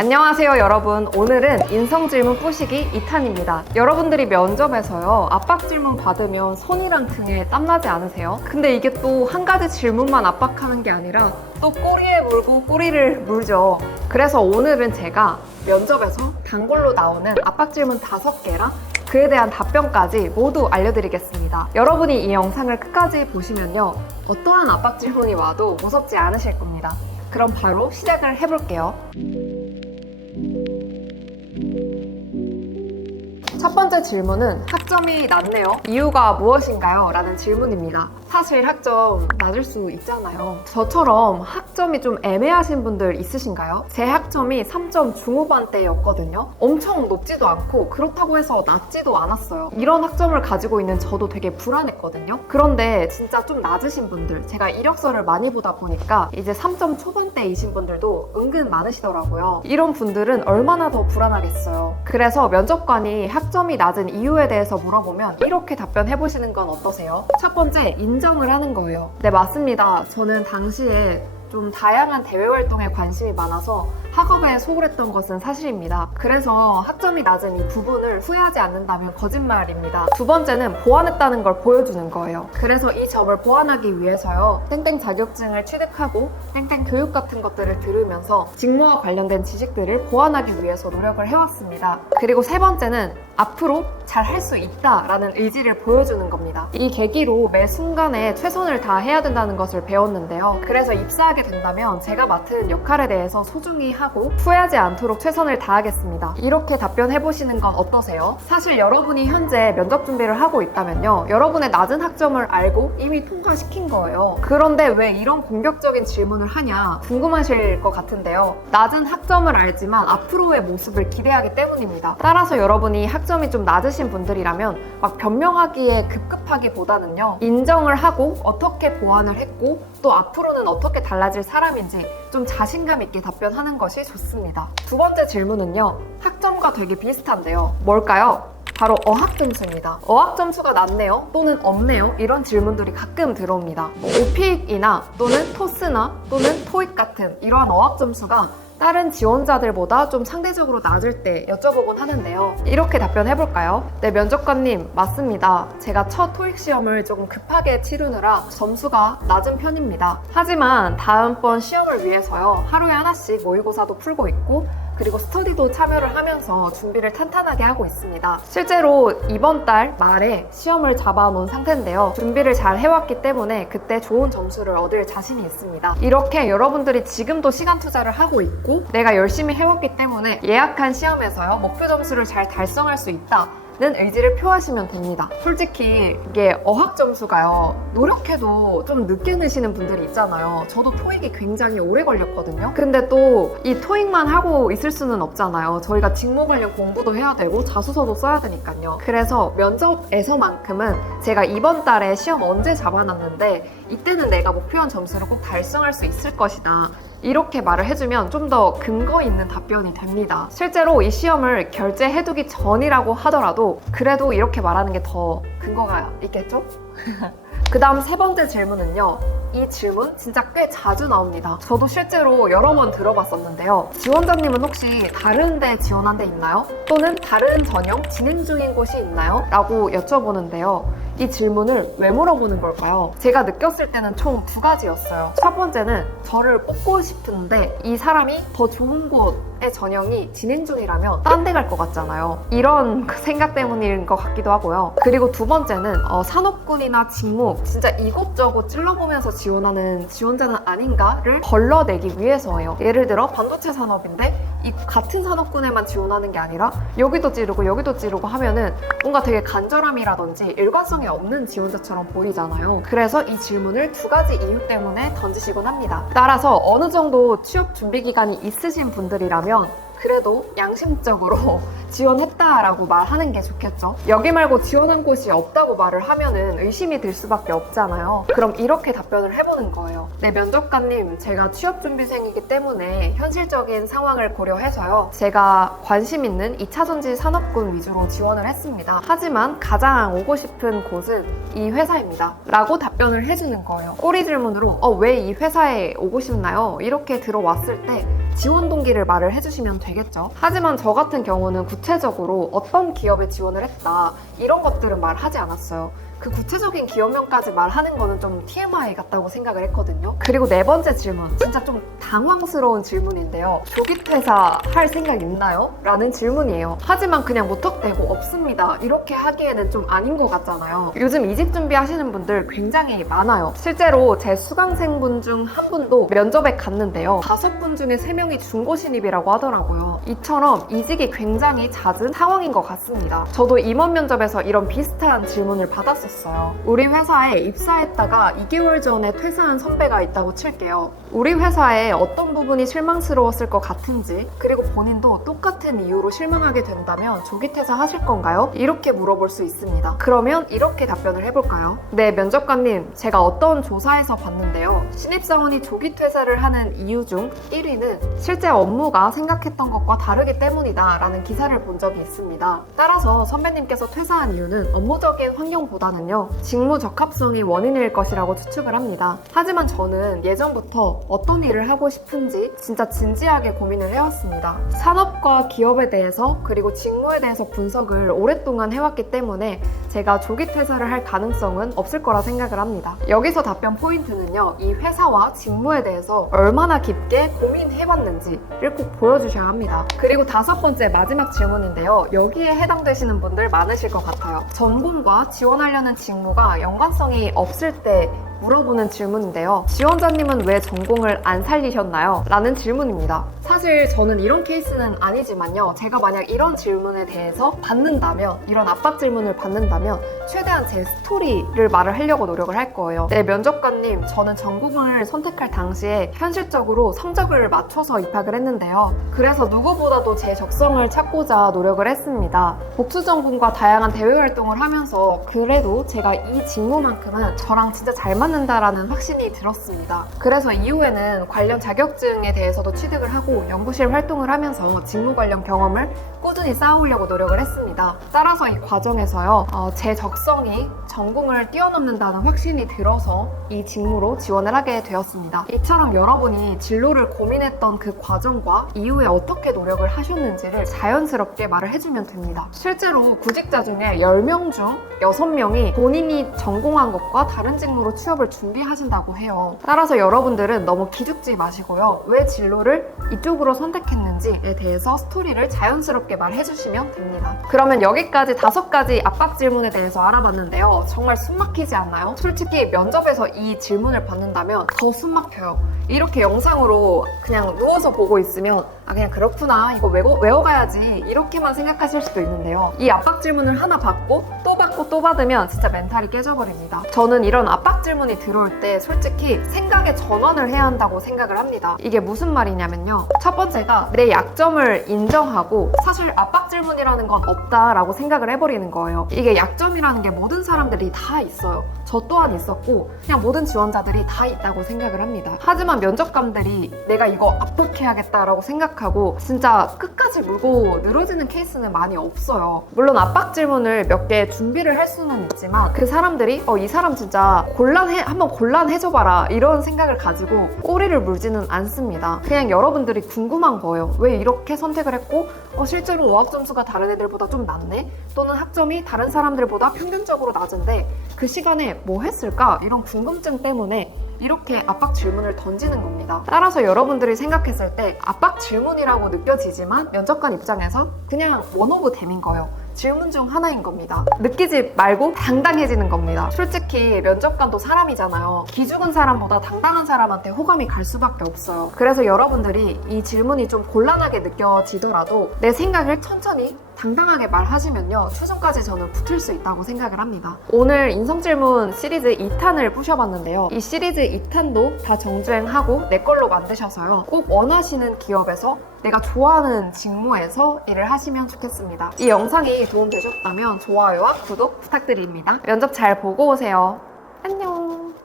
안녕하세요 여러분 오늘은 인성질문 뿌시기 2탄입니다 여러분들이 면접에서요 압박질문 받으면 손이랑 등에 땀나지 않으세요? 근데 이게 또 한 가지 질문만 압박하는 게 아니라 또 꼬리에 물고 꼬리를 물죠 그래서 오늘은 제가 면접에서 단골로 나오는 압박질문 5개랑 그에 대한 답변까지 모두 알려드리겠습니다. 여러분이 이 영상을 끝까지 보시면요. 어떠한 압박 질문이 와도 무섭지 않으실 겁니다. 그럼 바로 시작을 해볼게요. 첫 번째 질문은 학점이 낮네요. 이유가 무엇인가요? 라는 질문입니다. 사실 학점 낮을 수 있잖아요. 저처럼 학점이 좀 애매하신 분들 있으신가요? 제 학점이 3점 중후반대였거든요. 엄청 높지도 않고 그렇다고 해서 낮지도 않았어요. 이런 학점을 가지고 있는 저도 되게 불안했거든요. 그런데 진짜 좀 낮으신 분들, 제가 이력서를 많이 보다 보니까 이제 3점 초반대이신 분들도 은근 많으시더라고요. 이런 분들은 얼마나 더 불안하겠어요. 그래서 면접관이 학점이 낮은 이유에 대해서 물어보면 이렇게 답변해 보시는 건 어떠세요? 첫 번째, 인 정을 하는 거예요. 네, 맞습니다. 저는 당시에 좀 다양한 대외 활동에 관심이 많아서 학업에 소홀했던 것은 사실입니다. 그래서 학점이 낮은 이 부분을 후회하지 않는다면 거짓말입니다. 두 번째는 보완했다는 걸 보여주는 거예요. 그래서 이 점을 보완하기 위해서요. 땡땡 자격증을 취득하고 땡땡 교육 같은 것들을 들으면서 직무와 관련된 지식들을 보완하기 위해서 노력을 해왔습니다. 그리고 세 번째는 앞으로 잘 할 수 있다라는 의지를 보여주는 겁니다. 이 계기로 매 순간에 최선을 다해야 된다는 것을 배웠는데요. 그래서 입사하게 된다면 제가 맡은 역할에 대해서 소중히 하고 후회하지 않도록 최선을 다하겠습니다. 이렇게 답변해 보시는 건 어떠세요? 사실 여러분이 현재 면접 준비를 하고 있다면요. 여러분의 낮은 학점을 알고 이미 통과시킨 거예요. 그런데 왜 이런 공격적인 질문을 하냐 궁금하실 것 같은데요. 낮은 학점을 알지만 앞으로의 모습을 기대하기 때문입니다. 따라서 여러분이 학점이 좀 낮으신 분들이라면 막 변명하기에 급급하기보다는요. 인정을 하고 어떻게 보완을 했고 또 앞으로는 어떻게 달라질 사람인지 좀 자신감 있게 답변하는 것이 좋습니다. 두 번째 질문은요. 학점과 되게 비슷한데요. 뭘까요? 바로 어학 점수입니다. 어학 점수가 낮네요 또는 없네요 이런 질문들이 가끔 들어옵니다. 오픽이나 또는 토스나 또는 토익 같은 이러한 어학 점수가 다른 지원자들보다 좀 상대적으로 낮을 때 여쭤보곤 하는데요. 이렇게 답변해 볼까요? 네, 면접관님, 맞습니다. 제가 첫 토익 시험을 조금 급하게 치르느라 점수가 낮은 편입니다. 하지만 다음번 시험을 위해서요. 하루에 하나씩 모의고사도 풀고 있고 그리고 스터디도 참여를 하면서 준비를 탄탄하게 하고 있습니다. 실제로 이번 달 말에 시험을 잡아놓은 상태인데요. 준비를 잘 해왔기 때문에 그때 좋은 점수를 얻을 자신이 있습니다. 이렇게 여러분들이 지금도 시간 투자를 하고 있고 내가 열심히 해왔기 때문에 예약한 시험에서요. 목표 점수를 잘 달성할 수 있다. 는 의지를 표하시면 됩니다. 솔직히 이게 어학 점수가요. 노력해도 좀 늦게 내시는 분들이 있잖아요. 저도 토익이 굉장히 오래 걸렸거든요. 근데 또 이 토익만 하고 있을 수는 없잖아요. 저희가 직무 관련 공부도 해야 되고 자소서도 써야 되니까요. 그래서 면접에서만큼은 제가 이번 달에 시험 언제 잡아놨는데 이때는 내가 목표한 점수를 꼭 달성할 수 있을 것이다. 이렇게 말을 해주면 좀 더 근거 있는 답변이 됩니다. 실제로 이 시험을 결제해두기 전이라고 하더라도 그래도 이렇게 말하는 게 더 근거가 있겠죠? 그 다음 세 번째 질문은요. 이 질문 진짜 꽤 자주 나옵니다. 저도 실제로 여러 번 들어봤었는데요. 지원자님은 혹시 다른 데 지원한 데 있나요? 또는 다른 전형 진행 중인 곳이 있나요? 라고 여쭤보는데요. 이 질문을 왜 물어보는 걸까요? 제가 느꼈을 때는 총 두 가지였어요. 첫 번째는 저를 뽑고 싶은데 이 사람이 더 좋은 곳의 전형이 진행 중이라면 딴 데 갈 것 같잖아요. 이런 그 생각 때문인 것 같기도 하고요. 그리고 두 번째는 어, 산업군이나 직무 진짜 이곳저곳 찔러보면서 지원하는 지원자는 아닌가를 걸러내기 위해서예요. 예를 들어 반도체 산업인데 이 같은 산업군에만 지원하는 게 아니라 여기도 찌르고 여기도 찌르고 하면은 뭔가 되게 간절함이라든지 일관성이 없는 지원자처럼 보이잖아요. 그래서 이 질문을 두 가지 이유 때문에 던지시곤 합니다. 따라서 어느 정도 취업 준비 기간이 있으신 분들이라면 그래도 양심적으로 지원했다라고 말하는 게 좋겠죠. 여기 말고 지원한 곳이 없다고 말을 하면은 의심이 들 수밖에 없잖아요. 그럼 이렇게 답변을 해보는 거예요. 네, 면접관님, 제가 취업 준비생이기 때문에 현실적인 상황을 고려해서요. 제가 관심 있는 2차 전지 산업군 위주로 지원을 했습니다. 하지만 가장 오고 싶은 곳은 이 회사입니다. 라고 답변을 해주는 거예요. 꼬리 질문으로 어, 왜 이 회사에 오고 싶나요? 이렇게 들어왔을 때 지원 동기를 말을 해주시면 돼요. 되겠죠. 하지만 저 같은 경우는 구체적으로 어떤 기업에 지원을 했다 이런 것들은 말하지 않았어요. 그 구체적인 기업명까지 말하는 거는 좀 TMI 같다고 생각을 했거든요. 그리고 네 번째 질문, 진짜 좀 당황스러운 질문인데요. 조기 퇴사 할 생각 있나요? 라는 질문이에요. 하지만 그냥 무턱대고 없습니다. 이렇게 하기에는 좀 아닌 것 같잖아요. 요즘 이직 준비하시는 분들 굉장히 많아요. 실제로 제 수강생분 중 한 분도 면접에 갔는데요. 다섯 분 중에 세 명이 중고 신입이라고 하더라고요. 이처럼 이직이 굉장히 잦은 상황인 것 같습니다. 저도 임원 면접에서 이런 비슷한 질문을 받았었어요. 우리 회사에 입사했다가 2개월 전에 퇴사한 선배가 있다고 칠게요. 우리 회사에 어떤 부분이 실망스러웠을 것 같은지, 그리고 본인도 똑같은 이유로 실망하게 된다면 조기 퇴사하실 건가요? 이렇게 물어볼 수 있습니다. 그러면 이렇게 답변을 해볼까요? 네, 면접관님, 제가 어떤 조사에서 봤는데요. 신입사원이 조기 퇴사를 하는 이유 중 1위는 실제 업무가 생각했던 것과 다르기 때문이다 라는 기사를 본 적이 있습니다. 따라서 선배님께서 퇴사한 이유는 업무적인 환경보다는 요, 직무 적합성이 원인일 것이라고 추측을 합니다. 하지만 저는 예전부터 어떤 일을 하고 싶은지 진짜 진지하게 고민을 해왔습니다. 산업과 기업에 대해서 그리고 직무에 대해서 분석을 오랫동안 해왔기 때문에 제가 조기 퇴사를 할 가능성은 없을 거라 생각을 합니다. 여기서 답변 포인트는요, 이 회사와 직무에 대해서 얼마나 깊게 고민해봤는지를 꼭 보여주셔야 합니다. 그리고 다섯 번째 마지막 질문인데요, 여기에 해당되시는 분들 많으실 것 같아요. 전공과 지원하려는 직무가 연관성이 없을 때 물어보는 질문인데요. 지원자님은 왜 전공을 안 살리셨나요? 라는 질문입니다. 사실 저는 이런 케이스는 아니지만요. 제가 만약 이런 질문에 대해서 받는다면, 이런 압박 질문을 받는다면, 최대한 제 스토리를 말을 하려고 노력을 할 거예요. 네, 면접관님, 저는 전공을 선택할 당시에 현실적으로 성적을 맞춰서 입학을 했는데요. 그래서 누구보다도 제 적성을 찾고자 노력을 했습니다. 복수 전공과 다양한 대외 활동을 하면서 그래도 제가 이 직무만큼은 저랑 진짜 잘 맞는 다라는 확신이 들었습니다. 그래서 이후에는 관련 자격증에 대해서도 취득을 하고 연구실 활동을 하면서 직무 관련 경험을 꾸준히 쌓아오려고 노력을 했습니다. 따라서 이 과정에서요, 어, 제 적성이 전공을 뛰어넘는다는 확신이 들어서 이 직무로 지원을 하게 되었습니다. 이처럼 여러분이 진로를 고민했던 그 과정과 이후에 어떻게 노력을 하셨는지를 자연스럽게 말을 해주면 됩니다. 실제로 구직자 중에 10명 중 6명이 본인이 전공한 것과 다른 직무로 취업을 준비하신다고 해요. 따라서 여러분들은 너무 기죽지 마시고요. 왜 진로를 이쪽으로 선택했는지에 대해서 스토리를 자연스럽게 말해주시면 됩니다. 그러면 여기까지 다섯 가지 압박 질문에 대해서 알아봤는데요. 정말 숨 막히지 않나요? 솔직히 면접에서 이 질문을 받는다면 더 숨 막혀요. 이렇게 영상으로 그냥 누워서 보고 있으면 아 그냥 그렇구나 이거 외워, 외워가야지 이렇게만 생각하실 수도 있는데요. 이 압박 질문을 하나 받고 또 받고 또 받으면 진짜 멘탈이 깨져버립니다. 저는 이런 압박 질문이 들어올 때 솔직히 생각의 전환을 해야 한다고 생각을 합니다. 이게 무슨 말이냐면요. 첫 번째가 내 약점을 인정하고 사실 압박 질문이라는 건 없다라고 생각을 해버리는 거예요. 이게 약점이라는 게 모든 사람들이 다 있어요. 저 또한 있었고 그냥 모든 지원자들이 다 있다고 생각을 합니다. 하지만 면접관들이 내가 이거 압박해야겠다라고 생각하고 진짜 끝까지 물고 늘어지는 케이스는 많이 없어요. 물론 압박 질문을 몇 개 준비를 할 수는 있지만 그 사람들이 어, 이 사람 진짜 곤란해 한번 곤란해져 봐라 이런 생각을 가지고 꼬리를 물지는 않습니다. 그냥 여러분들이 궁금한 거예요. 왜 이렇게 선택을 했고 어, 실제로 어학 점수가 다른 애들보다 좀 낮네? 또는 학점이 다른 사람들보다 평균적으로 낮은데 그 시간에 뭐 했을까? 이런 궁금증 때문에 이렇게 압박 질문을 던지는 겁니다. 따라서 여러분들이 생각했을 때 압박 질문이라고 느껴지지만 면접관 입장에서 그냥 원 오브 댐인 거예요. 질문 중 하나인 겁니다. 느끼지 말고 당당해지는 겁니다. 솔직히 면접관도 사람이잖아요. 기죽은 사람보다 당당한 사람한테 호감이 갈 수밖에 없어요. 그래서 여러분들이 이 질문이 좀 곤란하게 느껴지더라도 내 생각을 천천히 당당하게 말하시면요. 최종까지 저는 붙을 수 있다고 생각을 합니다. 오늘 인성질문 시리즈 2탄을 부셔봤는데요. 이 시리즈 2탄도 다 정주행하고 내 걸로 만드셔서요. 꼭 원하시는 기업에서 내가 좋아하는 직무에서 일을 하시면 좋겠습니다. 이 영상이 도움되셨다면 좋아요와 구독 부탁드립니다. 면접 잘 보고 오세요. 안녕.